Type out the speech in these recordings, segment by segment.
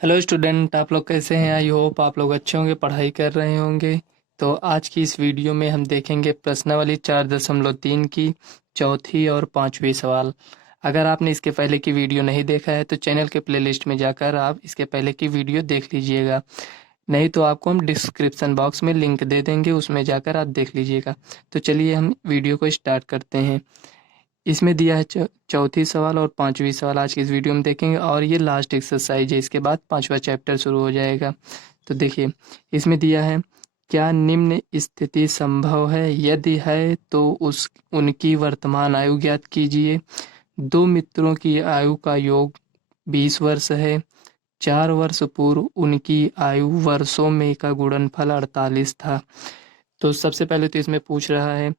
Hello student, आप लोग कैसे हैं? आई होप आप लोग अच्छे होंगे, पढ़ाई कर रहे होंगे। तो आज की इस वीडियो में हम देखेंगे प्रश्नावली 4.3 की चौथी और पांचवी सवाल। अगर आपने इसके पहले की वीडियो नहीं देखा है तो चैनल के प्लेलिस्ट में जाकर आप इसके पहले की वीडियो देख लीजिएगा। नहीं तो आपको हम डिस्क्रिप्शन बॉक्स में लिंक दे देंगे, उसमें जाकर आप देख लीजिएगा। तो चलिए हम वीडियो को स्टार्ट करते हैं। इसमें दिया है चौथी सवाल और पांचवी सवाल आज की इस वीडियो में देखेंगे, और ये लास्ट एक्सरसाइज है। इसके बाद पांचवा चैप्टर शुरू हो जाएगा। तो देखिए, इसमें दिया है, क्या निम्न स्थिति संभव है? यदि है तो उस उनकी वर्तमान आयु ज्ञात कीजिए। दो मित्रों की आयु का योग 20 वर्ष है। 4 वर्ष पूर्व उनकी आयु वर्षों में का गुणनफल 48 था। तो सबसे पहले तो इसमें पूछ रहा है,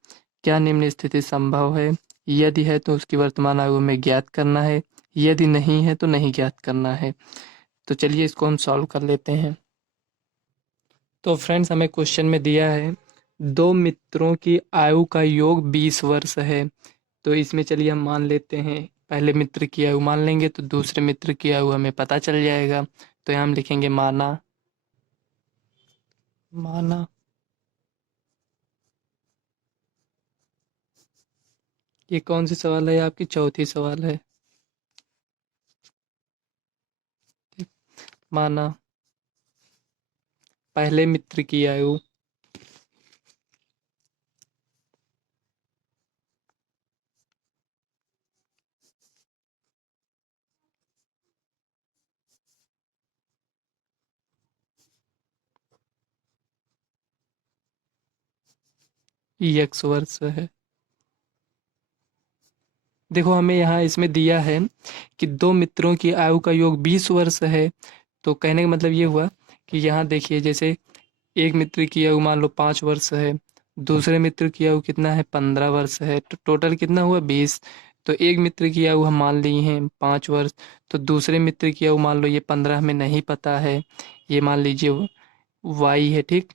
क्या निम्न स्थिति संभव है? यदि है तो उसकी वर्तमान आयु में ज्ञात करना है, यदि नहीं है तो नहीं ज्ञात करना है। तो चलिए इसको हम सॉल्व कर लेते हैं। तो फ्रेंड्स, हमें क्वेश्चन में दिया है दो मित्रों की आयु का योग 20 वर्ष है। तो इसमें चलिए हम मान लेते हैं, पहले मित्र की आयु मान लेंगे तो दूसरे मित्र की आयु हमें पता चल जाएगा। तो यहाँ हम लिखेंगे माना। माना। ये कौन सी सवाल है? आपकी चौथी सवाल है। माना पहले मित्र की आयु x वर्ष है। देखो, हमें यहाँ इसमें दिया है कि दो मित्रों की आयु का योग 20 वर्ष है। तो कहने का मतलब ये हुआ कि यहाँ देखिए, जैसे एक मित्र की आयु मान लो 5 वर्ष है, दूसरे मित्र की आयु कितना है? 15 वर्ष है। तो टोटल कितना हुआ? 20। तो एक मित्र की आयु हम मान ली है 5 वर्ष। तो दूसरे मित्र की आयु मान लो, ये 15 हमें नहीं पता है, ये मान लीजिए वाई है। ठीक,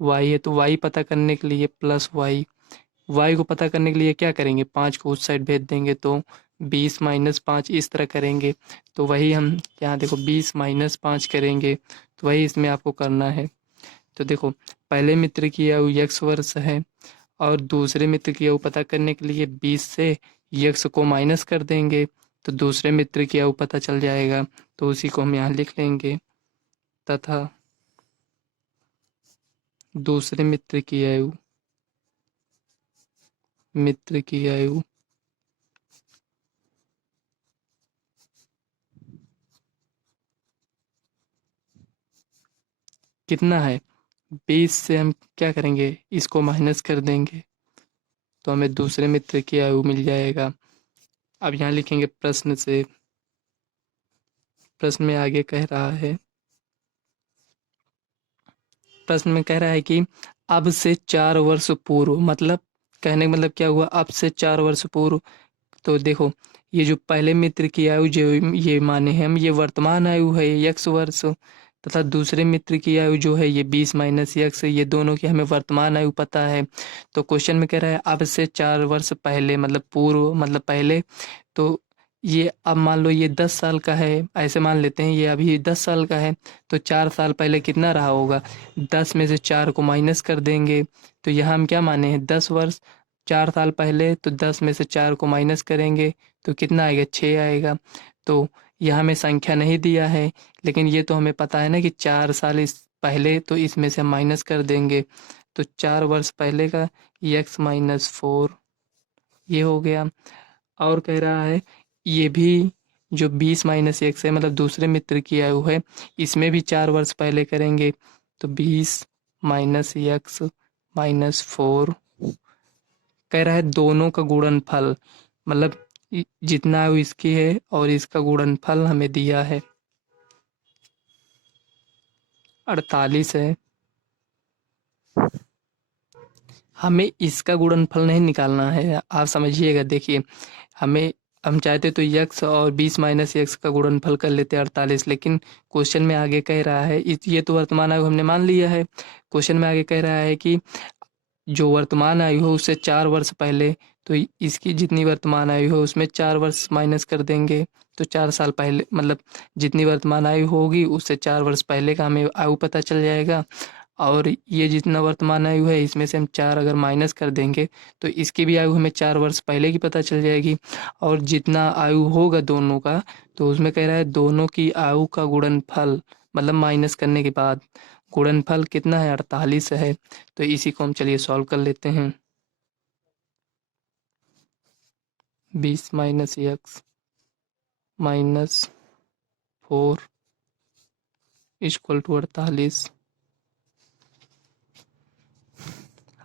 वाई है। तो वाई पता करने के लिए प्लस वाई, वाई को पता करने के लिए क्या करेंगे? 5 को उस साइड भेज देंगे तो 20 - 5 इस तरह करेंगे। तो वही हम यहाँ देखो 20 - 5 करेंगे, तो वही इसमें आपको करना है। तो देखो, पहले मित्र की आयु x वर्ष है और दूसरे मित्र की आयु पता करने के लिए 20 से x को माइनस कर देंगे तो दूसरे मित्र की आयु पता चल जाएगा। तो उसी को हम यहाँ लिख लेंगे, तथा दूसरे मित्र की आयु कितना है? 20 से हम क्या करेंगे? इसको माइनस कर देंगे तो हमें दूसरे मित्र की आयु मिल जाएगा। अब यहाँ लिखेंगे प्रश्न से। प्रश्न में आगे कह रहा है, प्रश्न में कह रहा है कि अब से 4 वर्ष पूर्व, मतलब कहने का मतलब क्या हुआ? अब से 4 वर्ष पूर्व। तो देखो, ये जो पहले मित्र की आयु जो ये माने हैं हम, ये वर्तमान आयु है x वर्ष, तथा दूसरे मित्र की आयु जो है ये 20 - x, ये दोनों की हमें वर्तमान आयु पता है। तो क्वेश्चन में कह रहा है अब से 4 वर्ष पहले, मतलब पूर्व मतलब पहले। तो ये अब मान लो ये 10 साल का है, ऐसे मान लेते हैं ये अभी 10 साल का है। तो 4 साल पहले कितना रहा होगा? 10 में से 4 को माइनस कर देंगे। तो यहाँ हम क्या माने हैं? 10 वर्ष। 4 साल पहले, तो 10 में से 4 को माइनस करेंगे तो कितना आएगा? 6 आएगा। तो यहाँ हमें संख्या नहीं दिया है, लेकिन ये तो हमें पता है ना कि 4 साल इस पहले, तो इसमें से हम माइनस कर देंगे। तो 4 वर्ष पहले का x - 4 ये हो गया। और कह रहा है ये भी जो 20 - x है, मतलब दूसरे मित्र की आयु है, इसमें भी 4 वर्ष पहले करेंगे। तो 20 - x - 4 कह रहा है दोनों का गुणनफल, मतलब जितना आयु इसकी है और इसका गुणनफल हमें दिया है 48 है। हमें इसका गुणनफल नहीं निकालना है, आप समझिएगा। देखिए, हमें हम चाहते तो यक्स और 20 - x का गुणनफल कर लेते 48, लेकिन क्वेश्चन में आगे कह रहा है ये तो वर्तमान आयु हमने मान लिया है। क्वेश्चन में आगे कह रहा है कि जो वर्तमान आयु है उससे 4 वर्ष पहले, तो इसकी जितनी वर्तमान आयु है उसमें 4 वर्ष माइनस कर देंगे, तो 4 साल पहले मतलब जितनी वर्तमान आयु होगी उससे 4 वर्ष पहले का हमें आयु पता चल जाएगा। और ये जितना वर्तमान आयु है इसमें से हम 4 अगर माइनस कर देंगे तो इसकी भी आयु हमें 4 वर्ष पहले की पता चल जाएगी। और जितना आयु होगा दोनों का, तो उसमें कह रहा है दोनों की आयु का गुणनफल, मतलब माइनस करने के बाद गुणनफल कितना है, 48 है। तो इसी को हम चलिए सॉल्व कर लेते हैं। 20 minus X minus 4 equal to 48।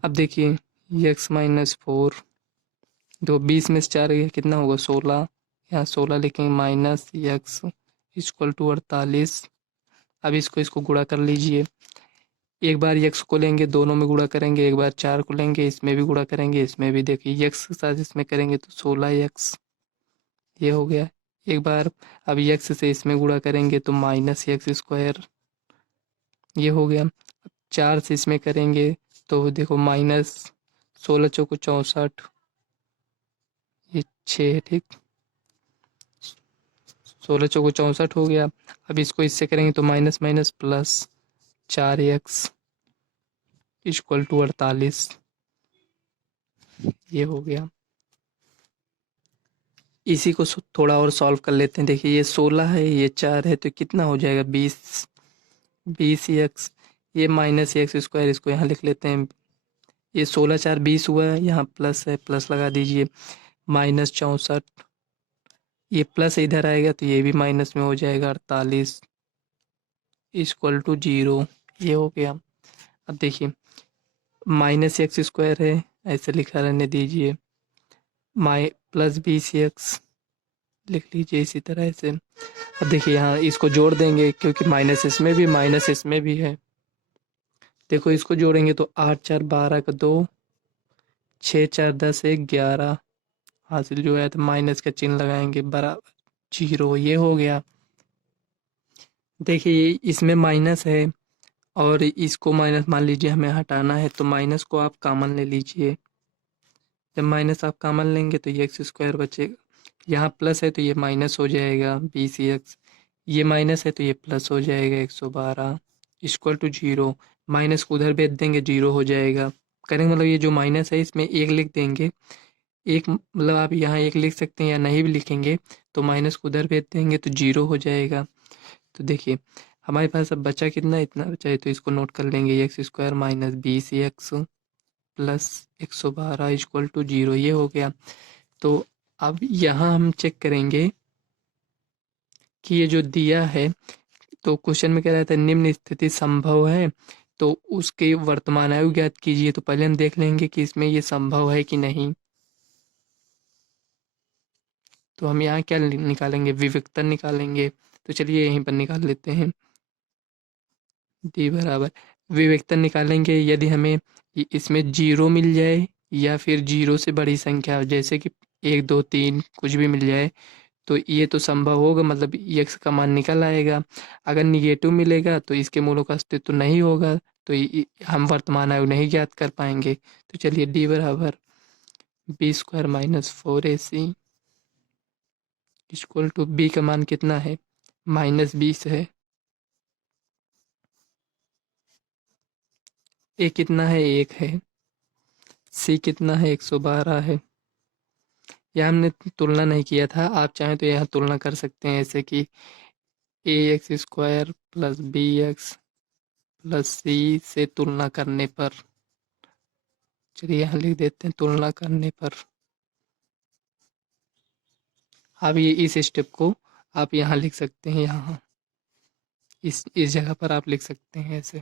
अब देखिए एक्स माइनस 4, तो 20 में से 4 गया कितना होगा 16, यहाँ 16 लिखेंगे माइनस एक्स इक्वल टू 48। अब इसको गुणा कर लीजिए। एक बार एक्स को लेंगे दोनों में गुणा करेंगे, एक बार 4 को लेंगे इसमें भी गुणा करेंगे, इसमें भी देखिए एक्स के साथ इसमें करेंगे तो 16x ये हो गया। एक बार अब एक्स से इसमें गुणा करेंगे तो माइनस एक्स स्क्वायर ये हो गया। 4 से इसमें करेंगे तो देखो माइनस 16 चौको 64 ये 6 है, ठीक 16 चौको 64 हो गया। अब इसको इससे करेंगे तो minus minus plus 4x equal to 48 ये हो गया। इसी को थोड़ा और सॉल्व कर लेते हैं। देखिए ये 16 है ये 4 है तो कितना हो जाएगा 20 एक्स, ये माइनस एक्स स्क्वायर इसको यहाँ लिख लेते हैं। ये 16 4 20 हुआ है, यहाँ प्लस है प्लस लगा दीजिए, माइनस 64 ये प्लस इधर आएगा तो ये भी माइनस में हो जाएगा 48 इक्वल टू 0 ये हो गया। अब देखिए माइनस एक्स स्क्वायर है ऐसे लिखा रहने दीजिए, प्लस 20x लिख लीजिए इसी तरह से। अब देखिए यहाँ इसको जोड़ देंगे क्योंकि माइनस इसमें भी माइनस इसमें भी है। देखो इसको जोड़ेंगे तो 8 4 12 का 2, 6 4 10 1 11 हासिल जो है तो माइनस का चिन्ह लगाएंगे बराबर 0 ये हो गया। देखिए इसमें माइनस है और इसको माइनस मान लीजिए हमें हटाना है तो माइनस को आप कॉमन ले लीजिए। जब माइनस आप कॉमन लेंगे तो ये एक्स स्क्वायर बचेगा, यहाँ प्लस है तो ये माइनस हो जाएगा 20x, ये माइनस है तो ये प्लस हो जाएगा 112 इक्वल टू 0। माइनस को उधर भेज देंगे 0 हो जाएगा। करेंगे मतलब ये जो माइनस है इसमें एक लिख देंगे, एक मतलब आप यहाँ एक लिख सकते हैं या नहीं भी लिखेंगे तो माइनस को उधर भेज देंगे तो 0 हो जाएगा। तो देखिए हमारे पास अब बचा कितना, इतना बचा है तो इसको नोट कर लेंगे X square minus 20x plus 112 equal to 0 ये हो गया। तो अब यहाँ हम चेक करेंगे कि ये जो दिया है तो क्वेश्चन में कह रहा था निम्न स्थिति संभव है तो उसके वर्तमान आयु ज्ञात कीजिए। तो पहले हम देख लेंगे कि इसमें ये संभव है कि नहीं। तो हम यहाँ क्या निकालेंगे, विविक्तन निकालेंगे। तो चलिए यहीं पर निकाल लेते हैं। डी बराबर विविक्तन निकालेंगे, यदि हमें इसमें 0 मिल जाए या फिर 0 से बड़ी संख्या जैसे कि 1 2 3 कुछ भी मिल जाए तो ये तो संभव होगा, मतलब एक्स का मान निकल आएगा। अगर निगेटिव मिलेगा तो इसके मूलों का अस्तित्व नहीं होगा तो हम वर्तमान आयु नहीं ज्ञात कर पाएंगे। तो चलिए डी बराबर B square minus 4ac equal to B का मान कितना है -20 है, ए कितना है 1 है, सी कितना है 112 है। यह हमने तुलना नहीं किया था, आप चाहें तो यहाँ तुलना कर सकते हैं ऐसे कि A X square plus B X plus C से तुलना करने पर, चलिए यहाँ लिख देते हैं तुलना करने पर। आप ये इस स्टेप को आप यहाँ लिख सकते हैं, यहाँ इस जगह पर आप लिख सकते हैं ऐसे।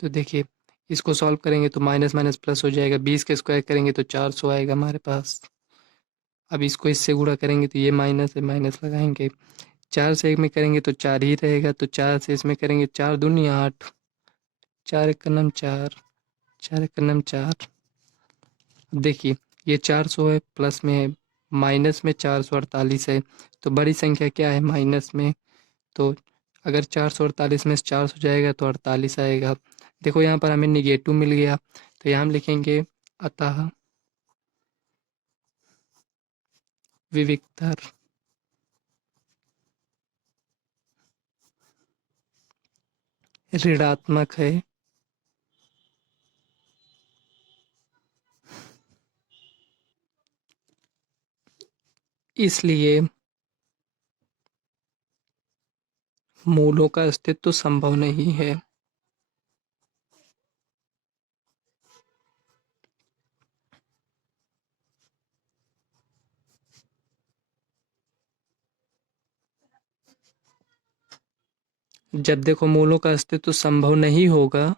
तो देखिए इसको सॉल्व करेंगे तो माइनस माइनस प्लस हो जाएगा, 20 का स्क्वायर करेंगे तो 400 आएगा हमारे पास। अब इसको इससे गुणा करेंगे तो ये माइनस है माइनस लगाएंगे, 4 से 1 में करेंगे तो 4 ही रहेगा, तो 4 से इसमें करेंगे 4 दूनी 8, 4 एक का नाम 4, 4 एक का नाम 4। अब देखिए ये 400 है प्लस में है, माइनस में 448 है, तो बड़ी संख्या क्या है माइनस में। तो अगर 448 में से 400 जाएगा तो 48 आएगा। देखो यहाँ पर हमें निगेटिव मिल गया तो यहाँ हम लिखेंगे अतः विविक्तर ऋणात्मक है, इसलिए मूलों का अस्तित्व संभव नहीं है। जब देखो मूलों का अस्तित्व संभव नहीं होगा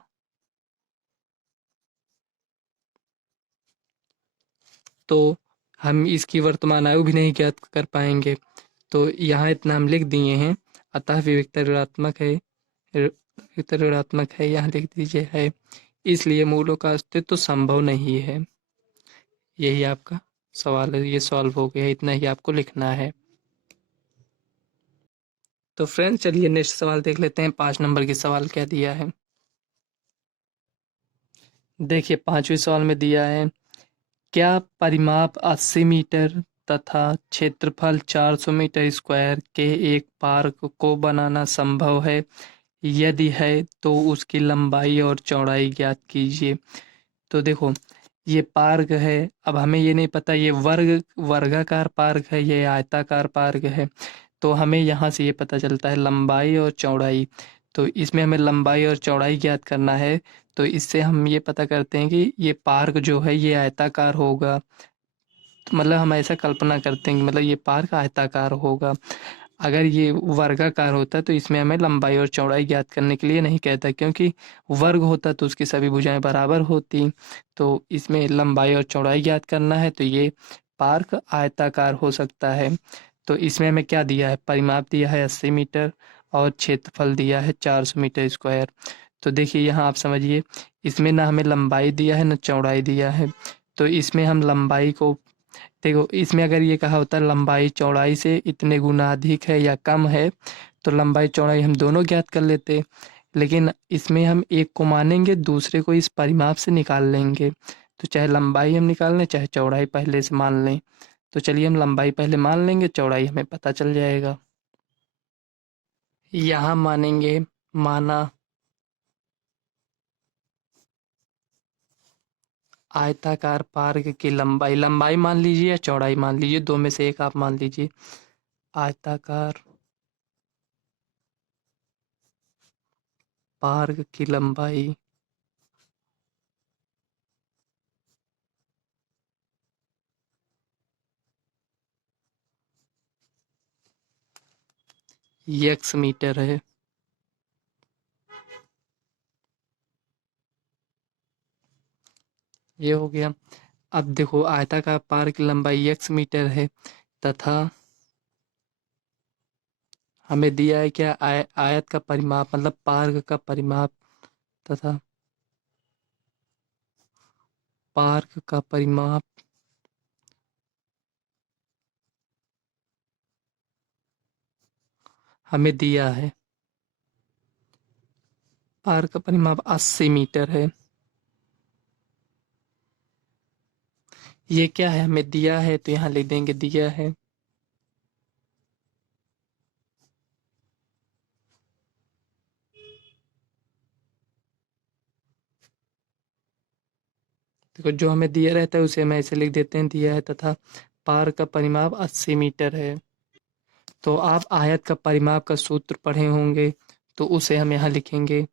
तो हम इसकी वर्तमान आयु भी नहीं ज्ञात कर पाएंगे। तो यहाँ इतना हम लिख दिए हैं। अतः विविक्तर ऋणात्मक है, विविक्तर ऋणात्मक है, यहाँ लिख दीजिए है, इसलिए मूलों का अस्तित्व संभव नहीं है। यही आपका सवाल है, ये सॉल्व हो गया, इतना ही आपको लिखना है। तो फ्रेंड्स चलिए नेक्स्ट सवाल देख लेते हैं। 5 नंबर की सवाल क्या दिया है। देखिए 5वें सवाल में दिया है, क्या परिमाप 80 मीटर तथा क्षेत्रफल 400 मीटर स्क्वायर के एक पार्क को बनाना संभव है? यदि है तो उसकी लंबाई और चौड़ाई ज्ञात कीजिए। तो देखो ये पार्क है, अब हमें ये नहीं पता ये वर्गाकार पार्क है, ये आयताकार पार्क है। तो हमें यहाँ से ये पता चलता है लंबाई और चौड़ाई। तो इसमें हमें लंबाई और चौड़ाई ज्ञात करना है। तो इससे हम ये पता करते हैं कि ये पार्क जो है ये आयताकार होगा। तो मतलब हम ऐसा कल्पना करते हैं कि मतलब ये पार्क आयताकार होगा। अगर ये वर्गाकार होता तो इसमें हमें लंबाई और चौड़ाई ज्ञात करने के लिए नहीं कहता, क्योंकि वर्ग होता तो उसकी सभी भुजाएं बराबर होती। तो इसमें लंबाई और चौड़ाई ज्ञात करना है, तो ये पार्क आयताकार हो सकता है। तो इसमें हमें क्या दिया है, परिमाप दिया है 80 मीटर और क्षेत्रफल दिया है 400 मीटर स्क्वायर। तो देखिए यहाँ आप समझिए, इसमें ना हमें लंबाई दिया है ना चौड़ाई दिया है। तो इसमें हम लंबाई को देखो, इसमें अगर ये कहा होता लंबाई चौड़ाई से इतने गुना अधिक है या कम है तो लंबाई चौड़ाई हम दोनों ज्ञात कर लेते। लेकिन इसमें हम एक को मानेंगे, दूसरे को इस परिमाप से निकाल लेंगे। तो चाहे लंबाई हम निकाल लें चाहे चौड़ाई पहले से मान लें। तो चलिए हम लंबाई पहले मान लेंगे, चौड़ाई हमें पता चल जाएगा। यहाँ मानेंगे, माना आयताकार पार्क की लंबाई, लंबाई मान लीजिए या चौड़ाई मान लीजिए, दो में से एक आप मान लीजिए। आयताकार पार्क की लंबाई x मीटर है। ये हो गया। अब देखो आयताकार पार्क की लंबाई x मीटर है तथा हमें दिया है क्या, आयत का परिमाप मतलब पार्क का परिमाप तथा पार्क का परिमाप हमें दिया है। पार्क का परिमाप 80 मीटर है। ये क्या है, हमें दिया है तो यहाँ लिख देंगे दिया है। देखो जो हमें दिया रहता है उसे हम ऐसे लिख देते हैं दिया है, तथा पार्क का परिमाप 80 मीटर है। तो आप आयत का परिमाप का सूत्र पढ़े होंगे, तो उसे हम यहाँ लिखेंगे।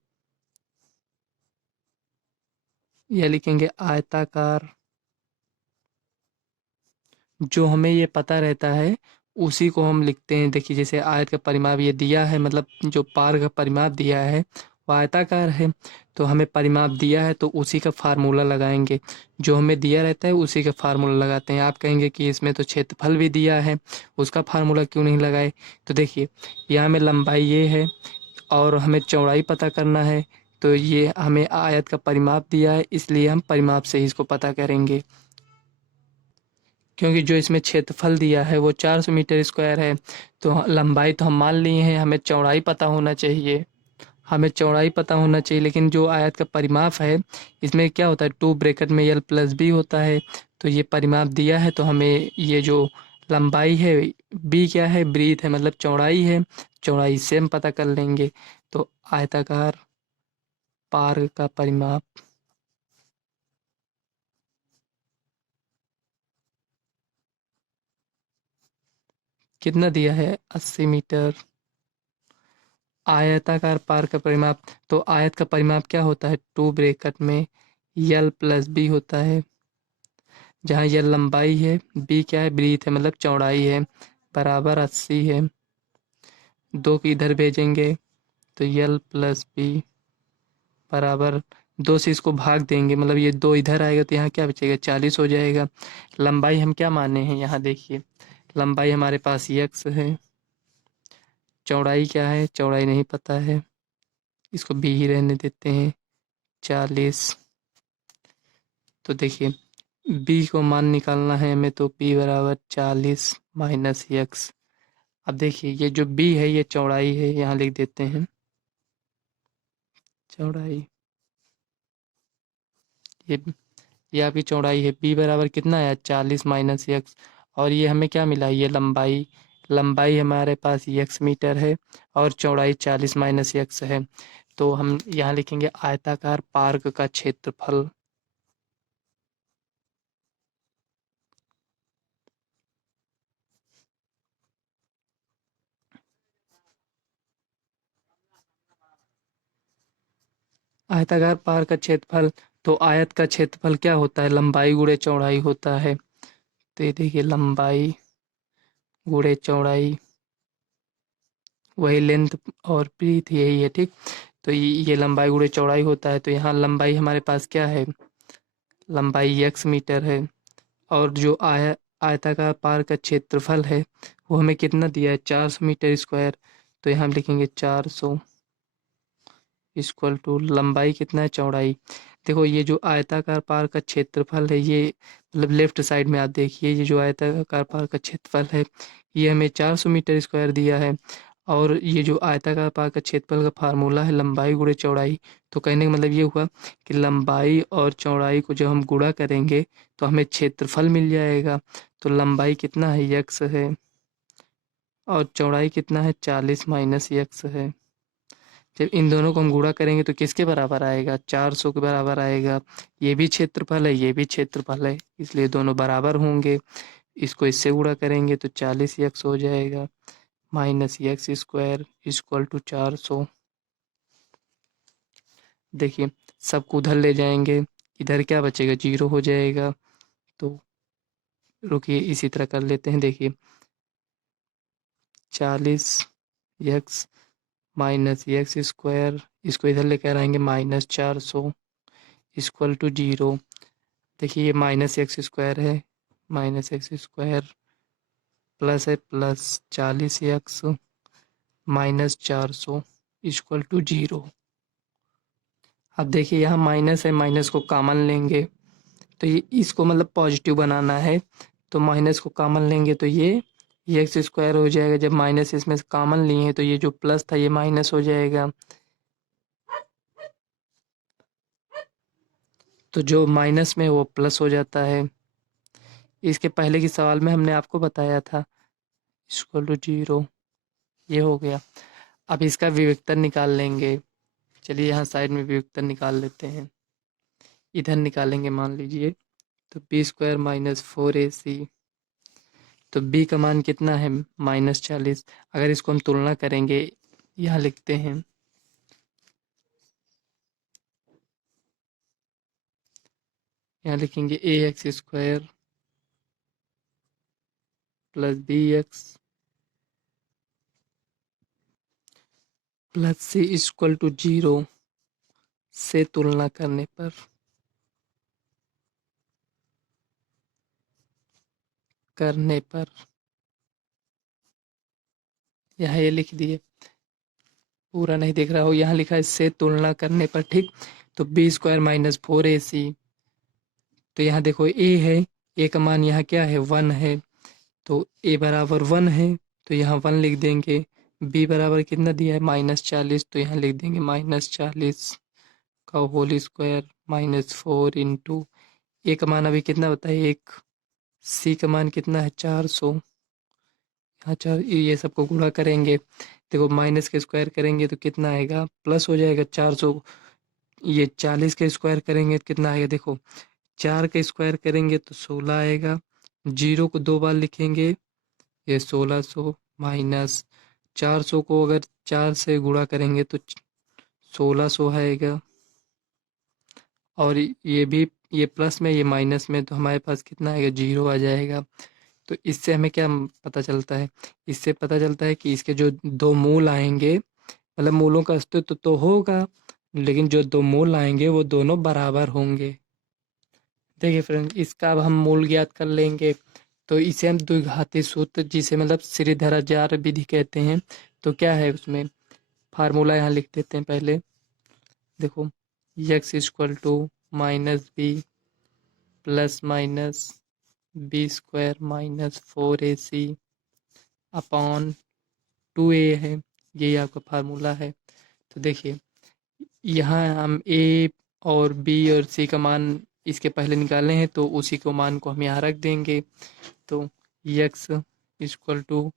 यह लिखेंगे आयताकार, जो हमें ये पता रहता है उसी को हम लिखते हैं। देखिए जैसे आयत का परिमाप ये दिया है, मतलब जो पार का परिमाप दिया है वो आयताकार है, तो हमें परिमाप दिया है तो उसी का फार्मूला लगाएंगे। जो हमें दिया रहता है उसी का फार्मूला लगाते हैं। आप कहेंगे कि इसमें तो क्षेत्रफल भी दिया है, उसका फार्मूला क्यों नहीं लगाए। तो देखिए यहाँ में लंबाई ये है और हमें चौड़ाई पता करना है, तो ये हमें आयत का परिमाप दिया है, इसलिए हम परिमाप से ही इसको पता करेंगे। क्योंकि जो इसमें क्षेत्रफल दिया है वो 400 मीटर स्क्वायर है, तो लंबाई तो हम मान लिए हैं, हमें चौड़ाई पता होना चाहिए। हमें चौड़ाई पता होना चाहिए, लेकिन जो आयत का परिमाप है इसमें क्या होता है, टू ब्रैकेट में l प्लस बी होता है। तो ये परिमाप दिया है तो हमें ये जो लंबाई है, बी क्या है, ब्रीथ है, मतलब चौड़ाई है, चौड़ाई से हम पता कर लेंगे। तो आयताकार पार्क का परिमाप कितना दिया है, 80 मीटर। आयताकार पार्क का परिमाप, तो आयत का परिमाप क्या होता है, टू ब्रैकेट में यल प्लस बी होता है, जहाँ यल लंबाई है, बी क्या है, ब्रीथ है, मतलब चौड़ाई है, बराबर 80 है। दो की इधर भेजेंगे तो यल प्लस बी बराबर, दो से इसको भाग देंगे, मतलब ये दो इधर आएगा तो यहाँ क्या बचेगा, 40 हो जाएगा। लंबाई हम क्या माने हैं, यहाँ देखिए लंबाई हमारे पास यक्स है, चौड़ाई क्या है, चौड़ाई नहीं पता है, इसको बी ही रहने देते हैं, 40। तो देखिए बी को मान निकालना है हमें, तो बी बराबर 40 माइनस यक्स। अब देखिए ये जो बी है ये चौड़ाई है, यहाँ लिख देते हैं चौड़ाई, ये ये आपकी चौड़ाई है, बी बराबर कितना है, 40 माइनस यक्स। और ये हमें क्या मिला, ये लंबाई, लंबाई हमारे पास यक्स मीटर है और चौड़ाई 40 माइनस यक्स है। तो हम यहाँ लिखेंगे आयताकार पार्क का क्षेत्रफल, आयताकार पार्क का क्षेत्रफल, तो आयत का क्षेत्रफल क्या होता है, लंबाई गुणे चौड़ाई होता है। तो ये देखिए लंबाई गुणे चौड़ाई, वही लेंथ और ब्रीथ यही है, ठीक। तो ये लंबाई गुणे चौड़ाई होता है, तो यहाँ लंबाई हमारे पास क्या है, लंबाई x मीटर है, और जो आयताकार पार्क का क्षेत्रफल है वो हमें कितना दिया है, 400 मीटर स्क्वायर। तो यहाँ हम लिखेंगे 400 इक्वल टू लंबाई कितना है, चौड़ाई। देखो ये जो आयताकार पार्क का क्षेत्रफल है, ये मतलब लेफ्ट साइड में आप देखिए, ये जो आयताकार पार्क का क्षेत्रफल है ये हमें 400 मीटर स्क्वायर दिया है। और ये जो आयताकार पार्क का क्षेत्रफल का फार्मूला है लंबाई गुणे चौड़ाई। तो कहने का मतलब ये हुआ कि लंबाई और चौड़ाई को जब हम गुणा करेंगे तो हमें क्षेत्रफल मिल जाएगा। तो लंबाई कितना है, यक्स है, और चौड़ाई कितना है, 40 माइनस यक्स है। जब इन दोनों को हम गुणा करेंगे तो किसके बराबर आएगा, 400 के बराबर आएगा। ये भी क्षेत्रफल है, ये भी क्षेत्रफल है, इसलिए दोनों बराबर होंगे। इसको इससे गुणा करेंगे तो 40 यक्स हो जाएगा, minus X square equal to 400। देखिए सबको उधर ले जाएंगे, इधर क्या बचेगा, जीरो हो जाएगा। तो रुकिए इसी तरह कर लेते हैं, देखिए 40 यक्स माइनस यक्स स्क्वायर, इसको इधर लेकर आएंगे माइनस 400 इक्वल टू जीरो। देखिए ये माइनस एक्स स्क्वायर है, माइनस एक्स स्क्वायर प्लस है, plus 40 X minus 400 equal to zero. अब देखिए यहाँ माइनस है, माइनस को कॉमन लेंगे तो ये इसको मतलब पॉजिटिव बनाना है, तो माइनस को कॉमन लेंगे तो ये एक्स स्क्वायर हो जाएगा। जब माइनस इसमें से कॉमन लिए हैं तो ये जो प्लस था ये माइनस हो जाएगा। तो जो माइनस में वो प्लस हो जाता है। इसके पहले की सवाल में हमने आपको बताया था इक्वल टू जीरो, ये हो गया। अब इसका विविक्तन निकाल लेंगे, चलिए यहाँ साइड में विविक्तन निकाल लेते हैं, इधर निकालेंगे मान लीजिए, तो बी स्क्वायर माइनस 4ac, तो बी का मान कितना है, -40। अगर इसको हम तुलना करेंगे, यहाँ लिखते हैं, यहाँ लिखेंगे A X square plus B X plus C equal to zero से तुलना करने पर यहाँ ये लिख दिए, पूरा नहीं दिख रहा हो, यहाँ लिखा है इससे तुलना करने पर, ठीक। तो बी स्क्वायर माइनस 4ac, तो यहाँ देखो ए है, ए का मान यहाँ क्या है, 1 है, तो ए बराबर 1 है, तो यहाँ 1 लिख देंगे। बी बराबर कितना दिया है, -40, तो यहाँ लिख देंगे -40 का होल स्क्वायर -4 इंटू, ए का मान अभी कितना बताइए, 1। सी का मान कितना है, 400। अच्छा, ये सबको गुणा करेंगे। देखो माइनस के स्क्वायर करेंगे तो कितना आएगा, प्लस हो जाएगा 400। ये 40 के स्क्वायर करेंगे तो कितना आएगा, देखो 4 के स्क्वायर करेंगे तो 16 आएगा। जीरो को 2 बार लिखेंगे, ये 1600 माइनस 400 को अगर 4 से गुणा करेंगे तो 1600 आएगा। और ये भी, ये प्लस में ये माइनस में, तो हमारे पास कितना आएगा, जीरो आ जाएगा। तो इससे हमें क्या पता चलता है, इससे पता चलता है कि इसके जो दो मूल आएंगे, मतलब मूलों का अस्तित्व तो होगा, लेकिन जो दो मूल आएंगे वो दोनों बराबर होंगे। देखिए फ्रेंड्स, इसका अब हम मूल ज्ञात कर लेंगे। तो इसे हम द्विघाती सूत्र, जिसे मतलब श्रीधराचार्य विधि कहते हैं। तो क्या है उसमें, फार्मूला यहाँ लिख देते हैं पहले। देखो x equal to minus B plus minus B square minus 4ac upon 2a है, यही आपका फार्मूला है। तो देखिए यहाँ हम a और b और c का मान इसके पहले निकाले हैं, तो उसी को मान को हम यहाँ रख देंगे। तो x equal to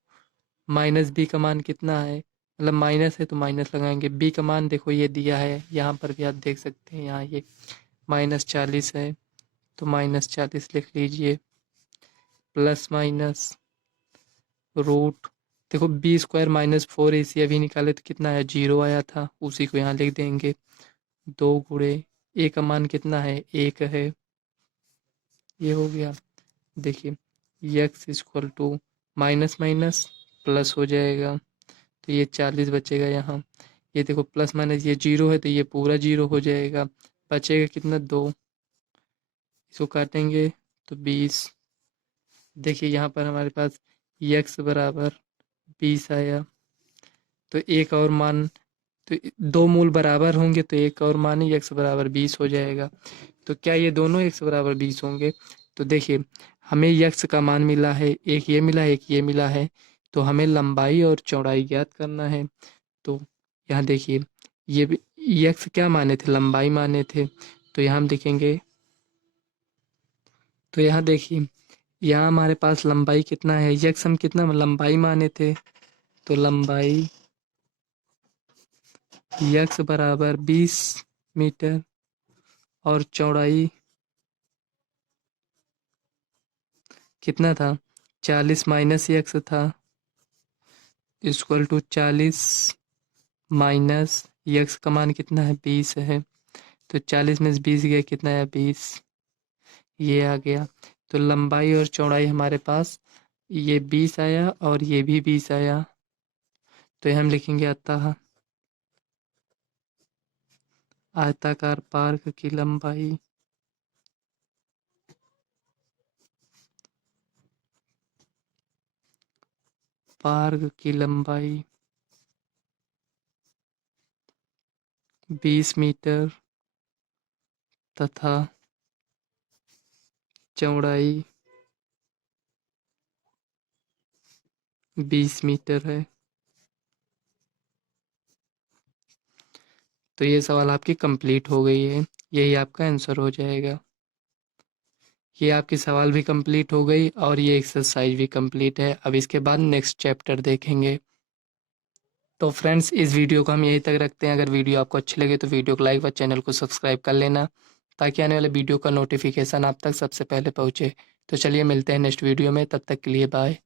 minus B का मान कितना है, मतलब माइनस है तो माइनस लगाएंगे। बी का मान देखो ये दिया है, यहाँ पर भी आप देख सकते हैं, यहाँ ये -40 है तो -40 लिख लीजिए, प्लस माइनस रूट, देखो बी स्क्वायर माइनस 4ac अभी निकाले तो कितना आया, जीरो आया था, उसी को यहाँ लिख देंगे। 2 गुणे ए का मान कितना है, 1 है, ये हो गया। देखिए x equal to minus minus plus हो जाएगा, तो ये 40 बचेगा यहाँ। ये देखो प्लस माइनस ये जीरो है तो ये पूरा जीरो हो जाएगा, बचेगा कितना, 2। इसको काटेंगे तो 20। देखिए यहाँ पर हमारे पास x बराबर 20 आया। तो एक और मान, तो दो मूल बराबर होंगे तो एक और मान ही x बराबर 20 हो जाएगा। तो क्या ये दोनों x बराबर 20 होंगे, तो देखिए हमें x का मान मिला है, एक ये मिला है एक ये मिला है, तो हमें लंबाई और चौड़ाई ज्ञात करना है। तो यहाँ देखिए ये भी x क्या माने थे, लंबाई माने थे, तो यहाँ हम देखेंगे, तो यहाँ देखिए यहाँ हमारे पास लंबाई कितना है, x हम कितना लंबाई माने थे, तो लंबाई x बराबर 20 मीटर और चौड़ाई कितना था, 40 माइनस x था, इक्वल टू 40 माइनस x का मान कितना है, 20 है, तो 40 में से 20 गया कितना है, 20, ये आ गया। तो लंबाई और चौड़ाई हमारे पास ये 20 आया और ये भी 20 आया, तो हम लिखेंगे अतः आयताकार पार्क की लंबाई पार्क की लंबाई 20 मीटर तथा चौड़ाई 20 मीटर है। तो ये सवाल आपकी कंप्लीट हो गई है, यही आपका आंसर हो जाएगा। ये आपकी सवाल भी कंप्लीट हो गई और ये एक्सरसाइज भी कंप्लीट है। अब इसके बाद नेक्स्ट चैप्टर देखेंगे। तो फ्रेंड्स इस वीडियो को हम यहीं तक रखते हैं। अगर वीडियो आपको अच्छी लगे तो वीडियो को लाइक व चैनल को सब्सक्राइब कर लेना, ताकि आने वाले वीडियो का नोटिफिकेशन आप तक सबसे पहले पहुँचे। तो चलिए मिलते हैं नेक्स्ट वीडियो में, तब तक के लिए बाय।